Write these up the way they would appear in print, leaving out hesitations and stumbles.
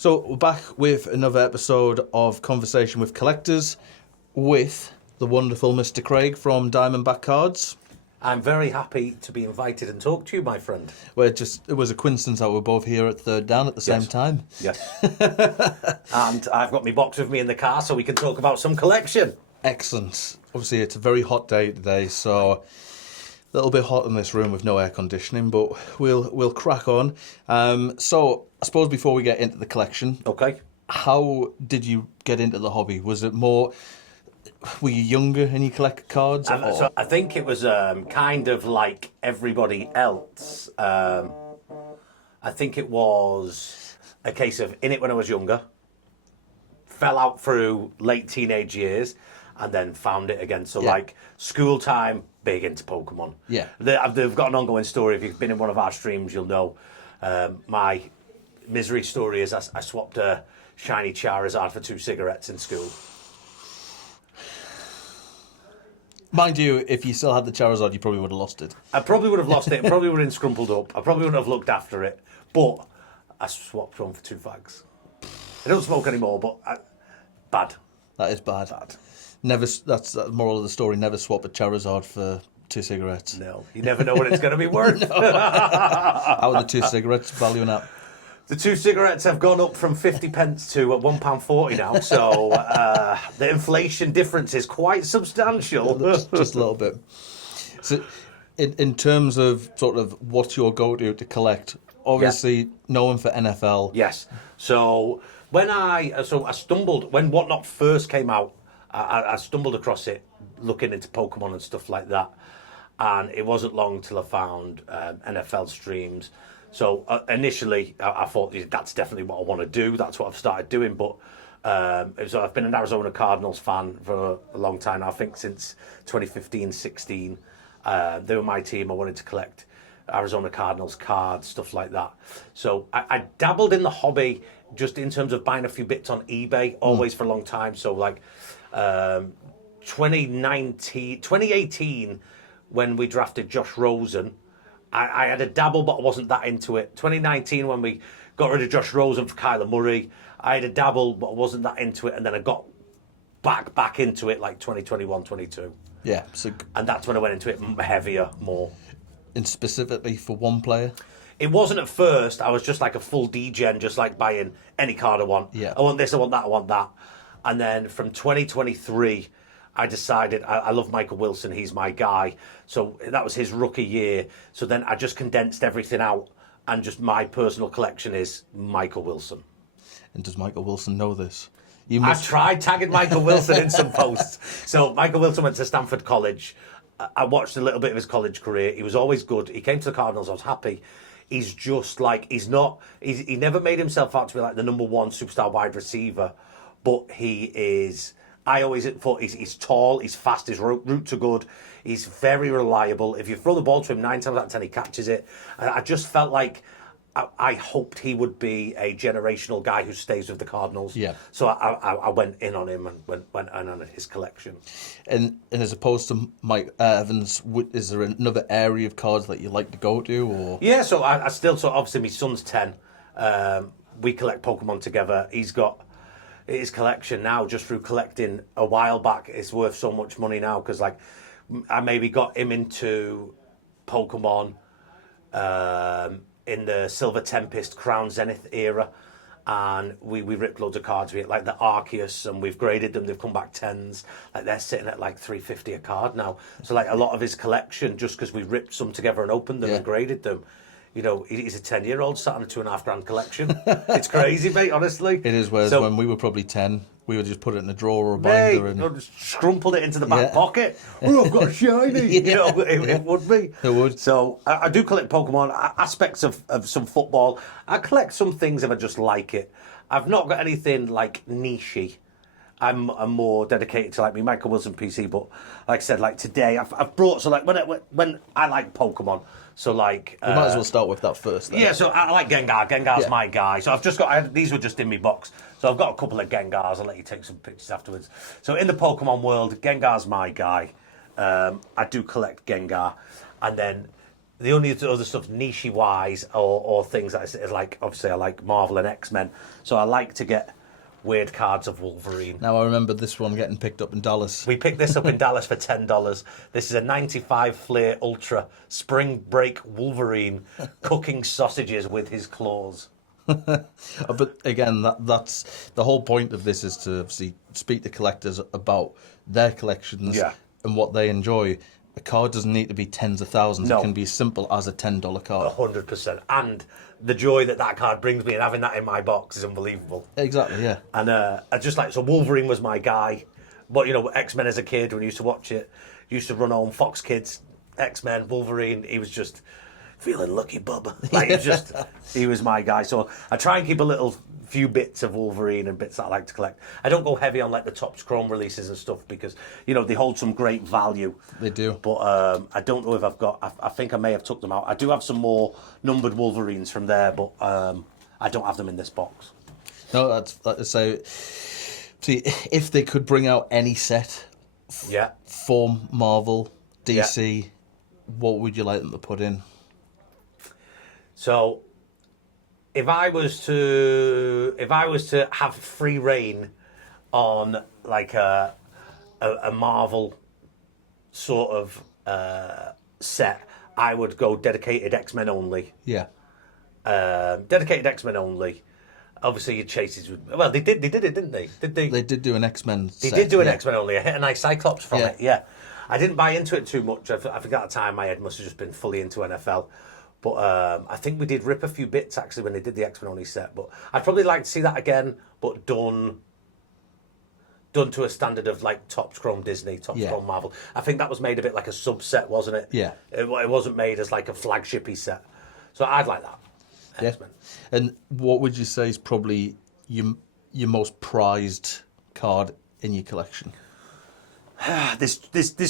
So we're back with another episode of Conversation with Collectors with the wonderful Mr. Craig from Diamondback Cards. I'm very happy to be invited and talk to you, my friend. Well, it was a coincidence that we're both here at Third Down at the same time. Yes. And I've got my box with me in the car so we can talk about some collection. Excellent. Obviously, it's a very hot day today, so a little bit hot in this room with no air conditioning, but we'll crack on. So I suppose before we get into the collection, Okay. how did you get into the hobby? Was it more... Were you younger and you collected cards? So I think it was kind of like everybody else. I think it was a case of in it when I was younger, fell out through late teenage years, and then found it again. So like school time, big into Pokemon. Yeah. They've got an ongoing story. If you've been in one of our streams, you'll know. My misery story is I swapped a shiny Charizard for 2 cigarettes in school. Mind you, if you still had the Charizard, you probably would have lost it. I probably would have lost it. Probably would have been scrumpled up. I probably wouldn't have looked after it. But I swapped one for 2 fags. I don't smoke anymore, but bad. That is bad. Never. That's the moral of the story. Never swap a Charizard for 2 cigarettes. No, you never know what it's going to be worth. How are the 2 cigarettes valuing up? The 2 cigarettes have gone up from 50 pence to £1.40 now, so the inflation difference is quite substantial. Just a little bit. So, in terms of sort of what's your go-to to collect, obviously known for NFL. Yes. So when I stumbled when Whatnot first came out, I stumbled across it looking into Pokemon and stuff like that, and it wasn't long till I found NFL streams. So initially, I thought that's definitely what I want to do. That's what I've started doing. But so I've been an Arizona Cardinals fan for a long time now. I think since 2015-16. They were my team. I wanted to collect Arizona Cardinals cards, stuff like that. So I dabbled in the hobby just in terms of buying a few bits on eBay, always for a long time. So like 2018, when we drafted Josh Rosen, I had a dabble, but I wasn't that into it. 2019, when we got rid of Josh Rosen for Kyler Murray, I had a dabble, but I wasn't that into it. And then I got back into it like 2021, 22. Yeah. So, and that's when I went into it heavier, more. And specifically for one player? It wasn't at first. I was just like a full degen, just like buying any card I want. Yeah. I want this, I want that, I want that. And then from 2023... I decided I love Michael Wilson. He's my guy. So that was his rookie year. So then I just condensed everything out, and just my personal collection is Michael Wilson. And does Michael Wilson know this? I've tried tagging Michael Wilson in some posts. So Michael Wilson went to Stanford College. I watched a little bit of his college career. He was always good. He came to the Cardinals. I was happy. He's just like, he never made himself out to be like the number one superstar wide receiver, but he is... I always thought he's tall, he's fast, his routes are good, he's very reliable. If you throw the ball to him 9 times out of 10, he catches it. And I just felt like I hoped he would be a generational guy who stays with the Cardinals. Yeah. So I went in on him and went in on his collection. And as opposed to Mike Evans, is there another area of cards that you like to go to? Or Yeah, so I still, so obviously my son's 10. We collect Pokemon together. He's got... his collection now, just through collecting a while back, is worth so much money now, because like I maybe got him into Pokemon in the Silver Tempest, Crown Zenith era, and we ripped loads of cards with it, like the Arceus, and we've graded them. They've come back 10s. Like they're sitting at like $350 a card now. So like a lot of his collection, just because we ripped some together and opened them and graded them. You know, he's a 10-year-old sat on a $2,500 collection. It's crazy, mate, honestly. It is, whereas when we were probably 10, we would just put it in a drawer or a binder. And just scrumpled it into the back pocket. Oh, I've got a shiny. You know, it would be. It would. So I do collect Pokemon, aspects of some football. I collect some things if I just like it. I've not got anything like nichey. I'm more dedicated to like me Michael Wilson PC, but like I said, like today I've brought, so like when I like Pokemon, so like we might as well start with that first then. Yeah, so I like Gengar. Gengar's my guy. So I've just got these were just in my box, so I've got a couple of Gengars. I'll let you take some pictures afterwards. So in the Pokemon world, Gengar's my guy. I do collect Gengar, and then the only other stuff niche wise or things that is like, obviously I like Marvel and X-Men, so I like to get weird cards of Wolverine. Now I remember this one getting picked up in Dallas. We picked this up in Dallas for $10. This is a 95 Flair Ultra Spring Break Wolverine cooking sausages with his claws. But again, that's the whole point of this, is to obviously speak to collectors about their collections and what they enjoy. A card doesn't need to be tens of thousands. No. It can be as simple as a $10 card. 100%. And the joy that card brings me and having that in my box is unbelievable. Exactly, yeah. And I just like, so Wolverine was my guy. But, you know, X-Men as a kid, when I used to watch it, used to run home, Fox Kids, X-Men, Wolverine, he was just feeling lucky, bub. Like, he was my guy. So I try and keep a little few bits of Wolverine and bits that I like to collect. I don't go heavy on like the Topps Chrome releases and stuff because, you know, they hold some great value. They do. But I don't know if I've got, I think I may have took them out. I do have some more numbered Wolverines from there, but I don't have them in this box. No, that's so. See, if they could bring out any set for Marvel, DC, what would you like them to put in? So, if I was to have free reign on like a Marvel sort of set, I would go dedicated X-Men only. Yeah. Dedicated X-Men only. Obviously, your chases would. Well, they did it, didn't they? Did they? They did do an X-Men. They did do an X-Men only. I hit a nice Cyclops from it. Yeah. I didn't buy into it too much. I think at the time my head must have just been fully into NFL. But I think we did rip a few bits actually when they did the X-Men only set. But I'd probably like to see that again, but done to a standard of like Topps Chrome Disney, Topps Chrome Marvel. I think that was made a bit like a subset, wasn't it? Yeah. It wasn't made as like a flagshipy set. So I'd like that. Yeah. X-Men. And what would you say is probably your most prized card in your collection? There's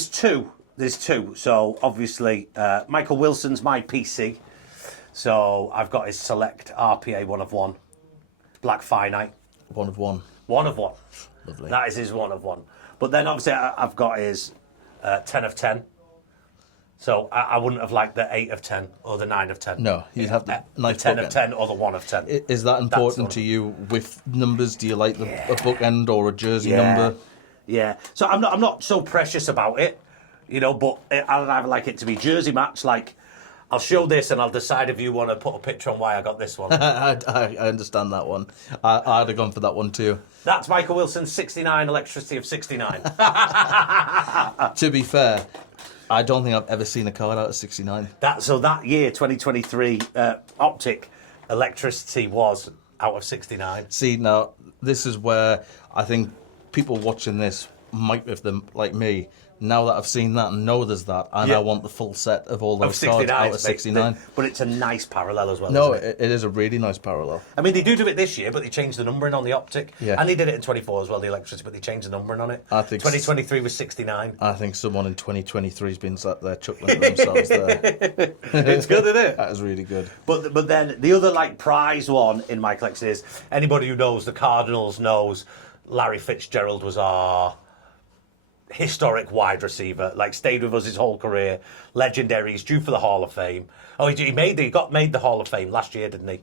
two. There's two. So obviously, Michael Wilson's my PC. So I've got his Select RPA 1 of 1, Black Finite. 1 of 1. 1 of 1. Lovely. That is his 1 of 1. But then obviously I've got his 10 of 10. So I wouldn't have liked the 8 of 10 or the 9 of 10. No, you'd have the nice the 10 bookend. of 10 or the 1 of 10. Is that important to you with numbers? Do you like a bookend or a jersey number? Yeah. So I'm not so precious about it, you know, but I'd either like it to be jersey match, like I'll show this and I'll decide if you want to put a picture on why I got this one. I understand that one. I'd have gone for that one too. That's Michael Wilson's 69 Electricity of 69. To be fair, I don't think I've ever seen a card out of 69. That year, 2023, Optic Electricity was out of 69. See, now, this is where I think people watching this might have them, like me, now that I've seen that and know there's that, and I want the full set of all those cards out of 69. But it's a nice parallel as well, No, isn't it? it is a really nice parallel. I mean, they do it this year, but they changed the numbering on the Optic. Yeah. And they did it in 24 as well, the Electricity, but they changed the numbering on it. I think 2023 was 69. I think someone in 2023 has been sat there chuckling to themselves there. It's good, isn't it? That is really good. But then the other like prize one in my collection is, anybody who knows the Cardinals knows Larry Fitzgerald was our historic wide receiver, like stayed with us his whole career, legendary. He's due for the Hall of Fame. Oh, he got made the Hall of Fame last year, didn't he?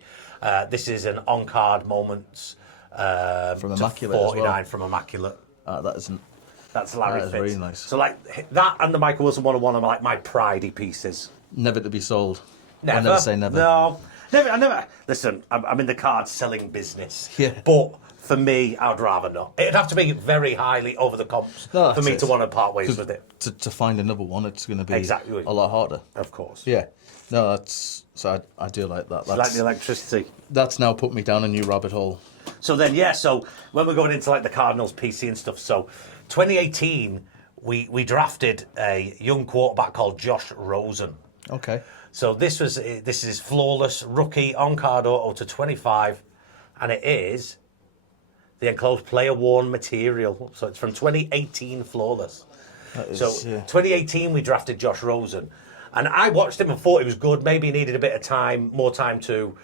This is an on-card moments From Immaculate 49 as well. from Immaculate. That's Larry that is Fitz. really nice. So like that and the Michael Wilson 101 are like my pridey pieces. Never to be sold. Never. I never say never. No, never. I never. Listen, I'm in the card selling business. Yeah. But for me, I'd rather not. It'd have to be very highly over the comps for me to want to part ways with it. To find another one, it's going to be Exactly. a lot harder. Of course. Yeah. No, so I do like that. Like the Electricity. That's now put me down a new rabbit hole. So then, so when we're going into like the Cardinals PC and stuff, so 2018, we drafted a young quarterback called Josh Rosen. Okay. So this is flawless rookie on-card auto to 25, and it is the enclosed player-worn material. So it's from 2018 flawless. So 2018 we drafted Josh Rosen, and I watched him and thought he was good. Maybe he needed a bit of time, more time to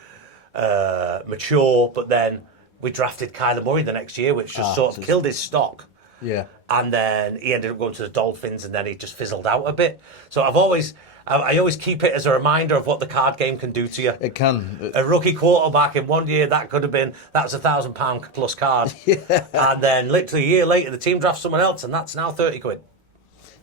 mature, but then we drafted Kyler Murray the next year, which just sort of killed his stock. Yeah. And then he ended up going to the Dolphins, and then he just fizzled out a bit. So I've always I always keep it as a reminder of what the card game can do to you. It can. A rookie quarterback in 1 year, that's £1,000 plus card. Yeah. And then literally a year later, the team drafts someone else, and that's now 30 quid.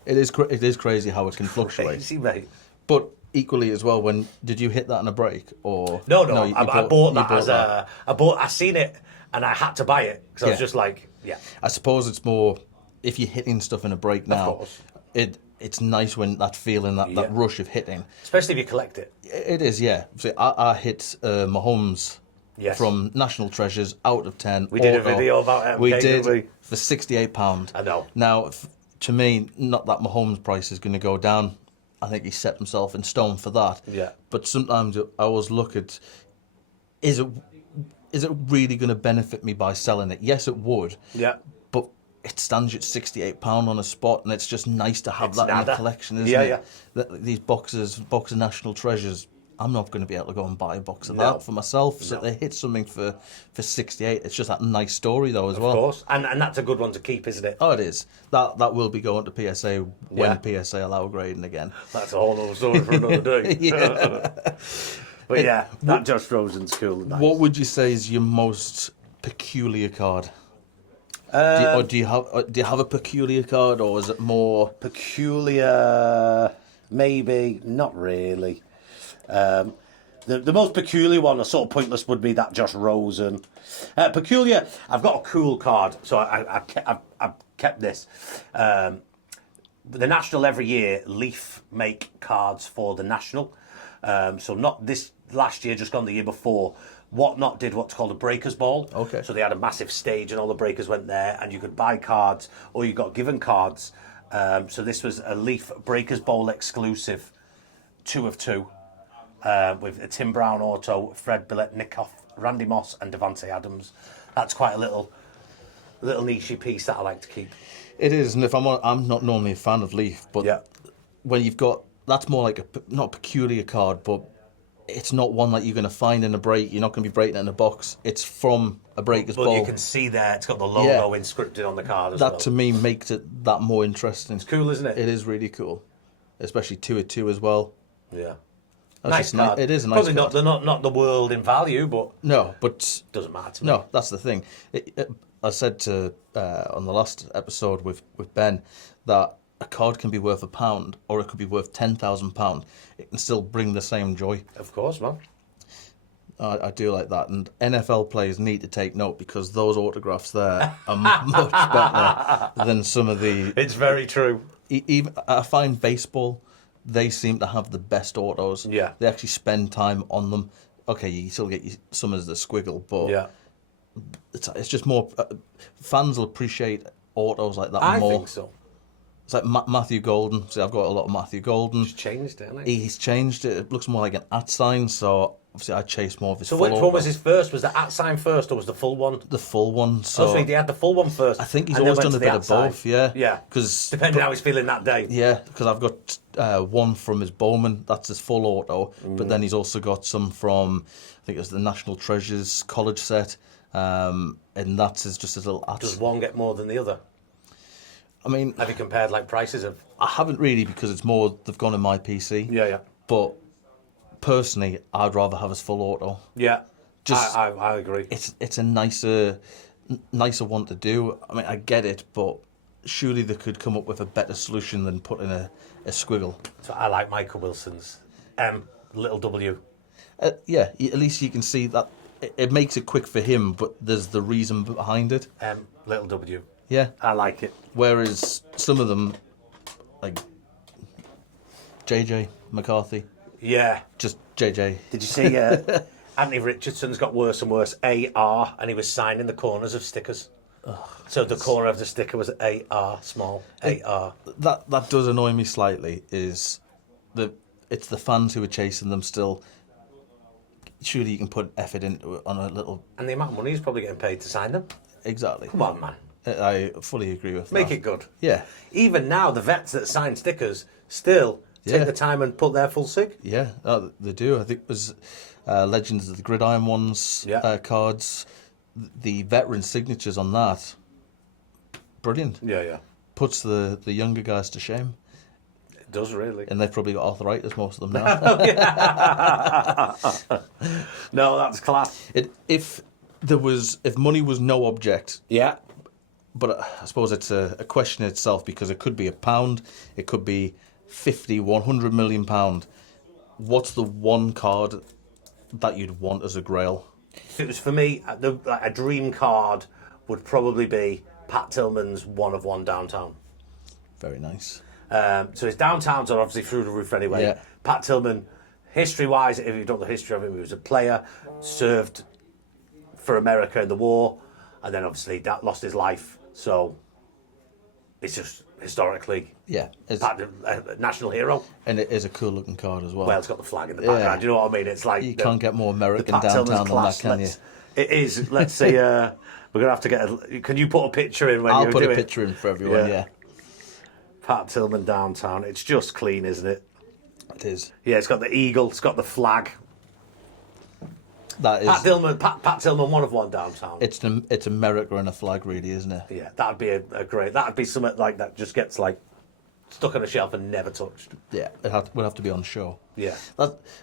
It is crazy how it can fluctuate. Crazy, mate. But equally as well, did you hit that in a break or No, I bought that I seen it and I had to buy it because I was just like, yeah. I suppose it's more if you're hitting stuff in a break now. Of course. It's nice when that feeling, that rush of hitting. Especially if you collect it. It is, yeah. See, I hit Mahomes from National Treasures out of 10. We did a video about MK, we did didn't we? For £68. I know. Now, to me, not that Mahomes' price is going to go down. I think he set himself in stone for that. Yeah. But sometimes I always look at, is it really going to benefit me by selling it? Yes, it would. Yeah. But it stands at £68 on a spot, and it's just nice to have that in the collection, isn't it? Yeah. These boxes of National Treasures, I'm not going to be able to go and buy a box of that for myself. So they hit something for 68. It's just that nice story, though, as well. Of course. And that's a good one to keep, isn't it? Oh, it is. That will be going to PSA when PSA allow grading again. That's a whole other story for another day. Yeah. But yeah, that Josh Rosen's cool and nice. What would you say is your most peculiar card? Do you have a peculiar card, or is it more peculiar? Maybe not really. The most peculiar one, a sort of pointless, would be that Josh Rosen. Peculiar. I've got a cool card, so I've kept this. The National every year, Leaf make cards for the National. So not this last year, just gone the year before. Whatnot did what's called a Breakers Ball. Okay. So they had a massive stage and all the breakers went there and you could buy cards or you got given cards. So this was a Leaf Breakers Bowl exclusive, 2 of 2, with a Tim Brown auto, Fred Biletnikoff, Randy Moss and Devontae Adams. That's quite a little niche piece that I like to keep. It is, and I'm not normally a fan of Leaf, but when you've got, that's more like not a peculiar card, but it's not one that you're going to find in a break. You're not going to be breaking it in a box. It's from a Breakers Bowl. But you can see there, it's got the logo inscripted on the card as well. That to me makes it that more interesting. It's cool, isn't it? It is really cool, especially 2 of 2 as well. Yeah. That's nice card. It is a nice card. Probably not the world in value, but no, but doesn't matter to me. No, that's the thing. I said to on the last episode with Ben that a card can be worth £1 or it could be worth £10,000. It can still bring the same joy. Of course, man. I do like that, and NFL players need to take note because those autographs there are much better than some of the. It's very true. Even I find baseball, they seem to have the best autos. Yeah. They actually spend time on them. Okay, you still get some as the squiggle, but it's just more. Fans will appreciate autos like that more. I think so. It's like Matthew Golden. See, I've got a lot of Matthew Golden. He's changed it, hasn't he? He's changed it. It looks more like an @ sign, so obviously I chase more of his So full which one was his first? Was the @ sign first or was the full one? The full one. So he had the full one first. I think he's always done a bit of both, yeah. Yeah. Cause, depending how he's feeling that day. Yeah, because I've got one from his Bowman, that's his full auto, but then he's also got some from, I think it was the National Treasures college set, and that's just his little @ Does one get more than the other? I mean, have you compared like prices of? I haven't really because it's more they've gone in my PC. Yeah. But personally, I'd rather have his full auto. Yeah, I agree. It's a nicer one to do. I mean, I get it, but surely they could come up with a better solution than putting a squiggle. So I like Michael Wilson's little W. Yeah, at least you can see that it makes it quick for him, but there's the reason behind it. Little W. Yeah. I like it. Whereas some of them, like JJ McCarthy. Yeah. Just JJ. Did you see Anthony Richardson's got worse and worse AR, and he was signing the corners of stickers. So the corner of the sticker was AR, small AR. That does annoy me slightly, it's the fans who are chasing them still. Surely you can put effort into it on a little... And the amount of money he's probably getting paid to sign them. Exactly. Come on, man. I fully agree with that. Make it good. Yeah. Even now, the vets that sign stickers still take the time and put their full sig. Yeah, they do. I think it was Legends of the Gridiron ones cards. The veteran signatures on that, brilliant. Yeah. Puts the younger guys to shame. It does, really. And they've probably got arthritis, most of them now. No, that's class. If money was no object, Yeah. but I suppose it's a question in itself, because it could be £1, it could be 50, 100 million pound. What's the one card that you'd want as a grail? If it was for me, a dream card would probably be Pat Tillman's 1 of 1 Downtown. Very nice. So his Downtowns are obviously through the roof anyway. Yeah. Pat Tillman, history-wise, if you don't know the history of him, he was a player, served for America in the war, and then obviously lost his life. So it's just historically, Pat, a national hero. And it is a cool looking card as well. Well, it's got the flag in the background. You know what I mean? It's like you can't get more American Pat Downtown Tillman's than class. that, can you? It is. Let's see. We're gonna have to get. Can you put a picture in when I'll you put do a it? picture in for everyone. Yeah. Pat Tillman Downtown. It's just clean, isn't it? It is. Yeah, it's got the eagle. It's got the flag. That is. Pat Tillman, 1 of 1 Downtown. It's America and a flag, really, isn't it? Yeah, that'd be a great. That'd be something like that. Just gets like stuck on a shelf and never touched. Yeah, would have to be on show. Yeah.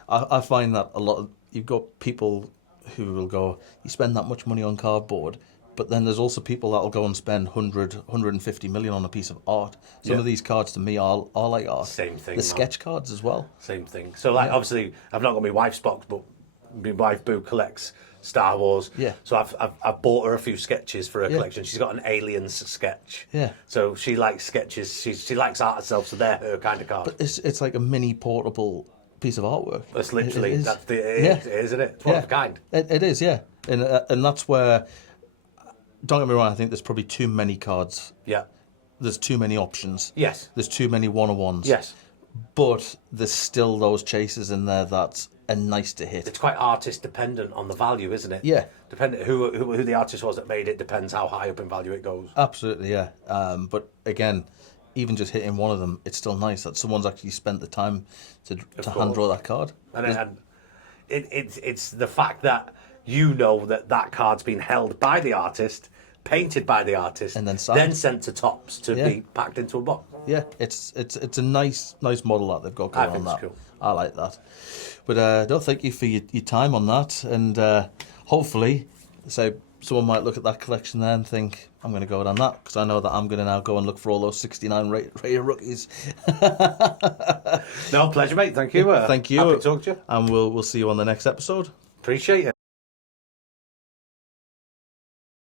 I find that a lot of, you've got people who will go, you spend that much money on cardboard, but then there's also people that'll go and spend 150 million on a piece of art. Some of these cards to me are like art. Same thing. The sketch cards as well. Same thing. So like obviously I've not got my wife's box, but my wife Boo collects Star Wars. Yeah. So I've bought her a few sketches for her collection. She's got an Aliens sketch. Yeah. So she likes sketches. She likes art herself. So they're her kind of cards. But it's like a mini portable piece of artwork. It's literally it is. That's it, isn't it? It's one of a kind. It is, yeah. And that's where, don't get me wrong, I think there's probably too many cards. Yeah. There's too many options. Yes. There's too many one-on-ones. Yes. But there's still those chases in there that are nice to hit. It's quite artist dependent on the value, isn't it? Yeah. Depending who the artist was that made it depends how high up in value it goes. Absolutely, yeah. But again, even just hitting one of them, it's still nice that someone's actually spent the time to hand draw that card. And it's the fact that you know that card's been held by the artist, painted by the artist, and then sent to Tops to be packed into a box. Yeah, it's a nice model that they've got going on that. Cool. I like that. But no, thank you for your time on that, and hopefully, someone might look at that collection there and think, I'm going to go down that, because I know that I'm going to now go and look for all those 69 rare rookies. No, pleasure, mate. Thank you. Thank you. Happy to talk to you. And we'll see you on the next episode. Appreciate it.